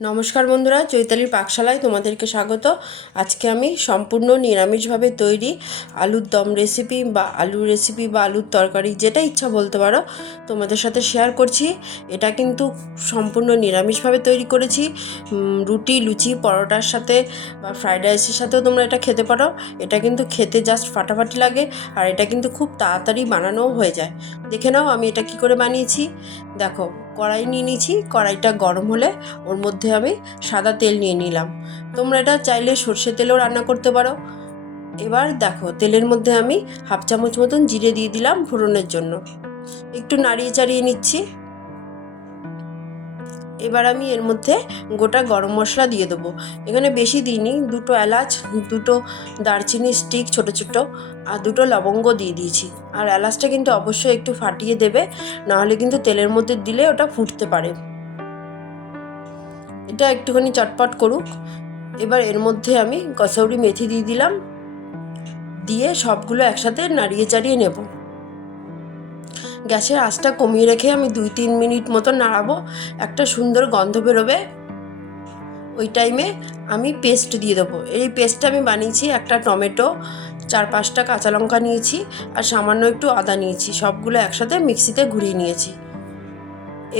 নমস্কার বন্ধুরা, চৈতালির পাকশালায় তোমাদেরকে স্বাগত। আজকে আমি সম্পূর্ণ নিরামিষভাবে তৈরি আলুর দম রেসিপি বা আলুর রেসিপি বা আলুর তরকারি, যেটা ইচ্ছা বলতে পারো, তোমাদের সাথে শেয়ার করছি। এটা কিন্তু সম্পূর্ণ নিরামিষভাবে তৈরি করেছি। রুটি, লুচি, পরোটার সাথে বা ফ্রাইড রাইসের সাথেও তোমরা এটা খেতে পারো। এটা কিন্তু খেতে জাস্ট ফাটাফাটি লাগে, আর এটা কিন্তু খুব তাড়াতাড়ি বানানোও হয়ে যায়। দেখে নাও আমি এটা কি করে বানিয়েছি। দেখো, কড়াই নিয়ে নিয়েছি। কড়াইটা গরম হলে ওর মধ্যে আমি সাদা তেল নিয়ে নিলাম। তোমরা এটা চাইলে সর্ষে তেলেও রান্না করতে পারো। এবার দেখো, তেলের মধ্যে আমি হাফ চামচ মতন জিরে দিয়ে দিলাম ফোড়নের জন্য। একটু নাড়িয়ে চাড়িয়ে নিচ্ছি। এবার আমি এর মধ্যে গোটা গরম মশলা দিয়ে দেবো। এখানে বেশি দিইনি, 2টো এলাচ, 2টো দারচিনি স্টিক ছোটো ছোটো, আর 2টো লবঙ্গ দিয়ে দিয়েছি। আর এলাচটা কিন্তু অবশ্যই একটু ফাটিয়ে দেবে, নাহলে কিন্তু তেলের মধ্যে দিলে ওটা ফুটতে পারে। এটা একটুখানি চটপট করুক। এবার এর মধ্যে আমি কসৌরি মেথি দিয়ে দিলাম, দিয়ে সবগুলো একসাথে নাড়িয়ে চাড়িয়ে নেব। গ্যাসের আঁচটা কমিয়ে রেখে আমি 2-3 মিনিট মতো নাড়াবো, একটা সুন্দর গন্ধ বেরোবে। ওই টাইমে আমি পেস্ট দিয়ে দেবো। এই পেস্টটা আমি বানিয়েছি, একটা টমেটো, 4-5টা কাঁচা লঙ্কা নিয়েছি, আর সামান্য একটু আদা নিয়েছি। সবগুলো একসাথে মিক্সিতে ঘুরিয়ে নিয়েছি।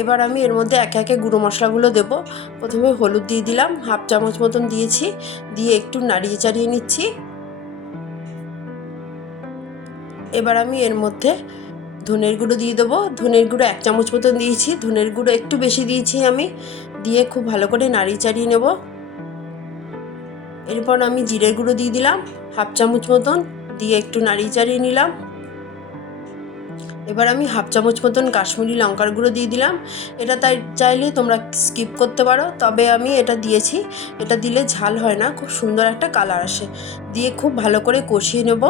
এবার আমি এর মধ্যে একে একে গুঁড়ো মশলাগুলো দেবো। প্রথমে হলুদ দিয়ে দিলাম, হাফ চামচ মতন দিয়েছি, দিয়ে একটু নাড়িয়ে চাড়িয়ে নিচ্ছি। এবার আমি এর মধ্যে ধনের গুঁড়ো দিয়ে দেবো। ধনের গুঁড়ো 1 চামচ মতন দিয়েছি, ধনের গুঁড়ো একটু বেশি দিয়েছি আমি। দিয়ে খুব ভালো করে নাড়িয়ে চাড়িয়ে নেব। এরপর আমি জিরের গুঁড়ো দিয়ে দিলাম হাফ চামচ মতন, দিয়ে একটু নাড়িয়ে চাড়িয়ে নিলাম। এবার আমি হাফ চামচ মতন কাশ্মীরি লঙ্কার গুঁড়ো দিয়ে দিলাম। এটা তাই চাইলে তোমরা স্কিপ করতে পারো, তবে আমি এটা দিয়েছি। এটা দিলে ঝাল হয় না, খুব সুন্দর একটা কালার আসে। দিয়ে খুব ভালো করে কষিয়ে নেব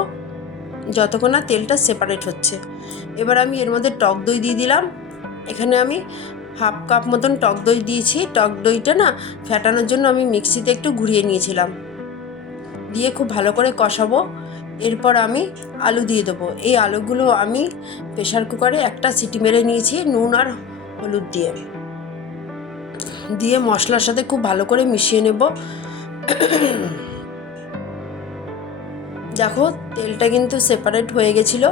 যতক্ষণ না তেলটা সেপারেট হচ্ছে। এবার আমি এর মধ্যে টক দই দিয়ে দিলাম। এখানে আমি হাফ কাপ মতন টক দই দিয়েছি। টক দইটা না ফেটানোর জন্য আমি মিক্সিতে একটু ঘুরিয়ে নিয়েছিলাম। দিয়ে খুব ভালো করে কষাবো। এরপর আমি আলু দিয়ে দেবো। এই আলুগুলো আমি প্রেশার কুকারে একটা সিটি মেরে নিয়েছি নুন আর হলুদ দিয়ে। দিয়ে মশলার সাথে খুব ভালো করে মিশিয়ে নেব। দেখো, তেলটা কিন্তু সেপারেট হয়ে গেছিলো।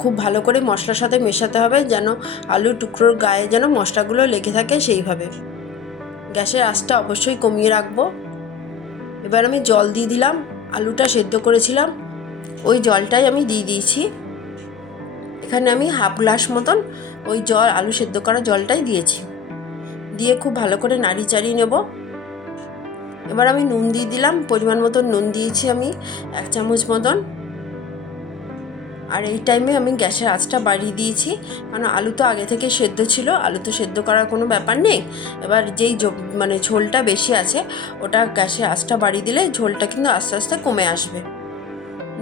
খুব ভালো করে মশলার সাথে মেশাতে হবে, যেন আলুর টুকরোর গায়ে যেন মশলাগুলো লেগে থাকে সেইভাবে। গ্যাসের আঁচটা অবশ্যই কমিয়ে রাখবো। এবার আমি জল দিয়ে দিলাম। আলুটা সেদ্ধ করেছিলাম, ওই জলটাই আমি দিয়ে দিয়েছি। এখানে আমি হাফ গ্লাস মতন ওই জল, আলু সেদ্ধ করা জলটাই দিয়েছি। দিয়ে খুব ভালো করে নাড়িয়ে চাড়িয়ে নেব। এবার আমি নুন দিয়ে দিলাম, পরিমাণ মতন নুন দিয়েছি আমি 1 চামচ মতন। আর এই টাইমে আমি গ্যাসের আঁচটা বাড়িয়ে দিয়েছি, কারণ আলু তো আগে থেকে সেদ্ধ ছিল, আলু তো সেদ্ধ করার কোনো ব্যাপার নেই। এবার যেই ঝোলটা বেশি আছে, ওটা গ্যাসের আঁচটা বাড়িয়ে দিলে ঝোলটা কিন্তু আস্তে আস্তে কমে আসবে।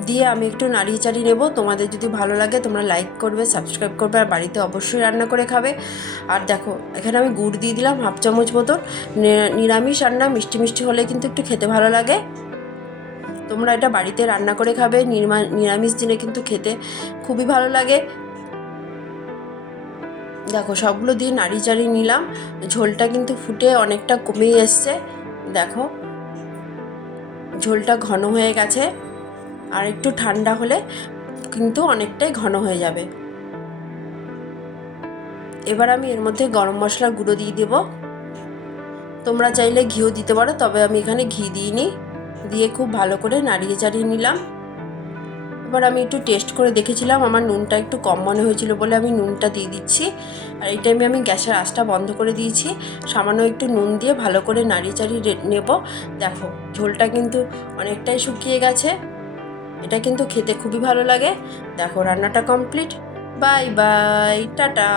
দিয়ে আমি একটু নাড়িয়ে চাড়িয়ে নেব। তোমাদের যদি ভালো লাগে তোমরা লাইক করবে, সাবস্ক্রাইব করবে, আর বাড়িতে অবশ্যই রান্না করে খাবে। আর দেখো, এখানে আমি গুড় দিয়ে দিলাম হাফ চামচ মতন। নিরামিষ রান্না মিষ্টি মিষ্টি হলে কিন্তু একটু খেতে ভালো লাগে। তোমরা এটা বাড়িতে রান্না করে খাবে, নিরামিষ দিনে কিন্তু খেতে খুবই ভালো লাগে। দেখো, সবগুলো দিয়ে নাড়িয়ে চাড়িয়ে নিলাম। ঝোলটা কিন্তু ফুটে অনেকটা কমেই এসছে। দেখো, ঝোলটা ঘন হয়ে গেছে, আর একটু ঠান্ডা হলে কিন্তু অনেকটাই ঘন হয়ে যাবে। এবার আমি এর মধ্যে গরম মশলার গুঁড়ো দিয়ে দেব। তোমরা চাইলে ঘিও দিতে পারো, তবে আমি এখানে ঘি দিইনি। দিয়ে খুব ভালো করে নাড়িয়ে চাড়িয়ে নিলাম। এবার আমি একটু টেস্ট করে দেখেছিলাম, আমার নুনটা একটু কম মনে হয়েছিল বলে আমি নুনটা দিয়ে দিচ্ছি। আর এই টাইমে আমি গ্যাসের আঁচটা বন্ধ করে দিয়েছি। সামান্য একটু নুন দিয়ে ভালো করে নাড়িয়ে চাড়িয়ে নেব। দেখো, ঝোলটা কিন্তু অনেকটাই শুকিয়ে গেছে। এটা কিন্তু খেতে খুবই ভালো লাগে। দেখো, রান্নাটা কমপ্লিট। Bye bye, tata.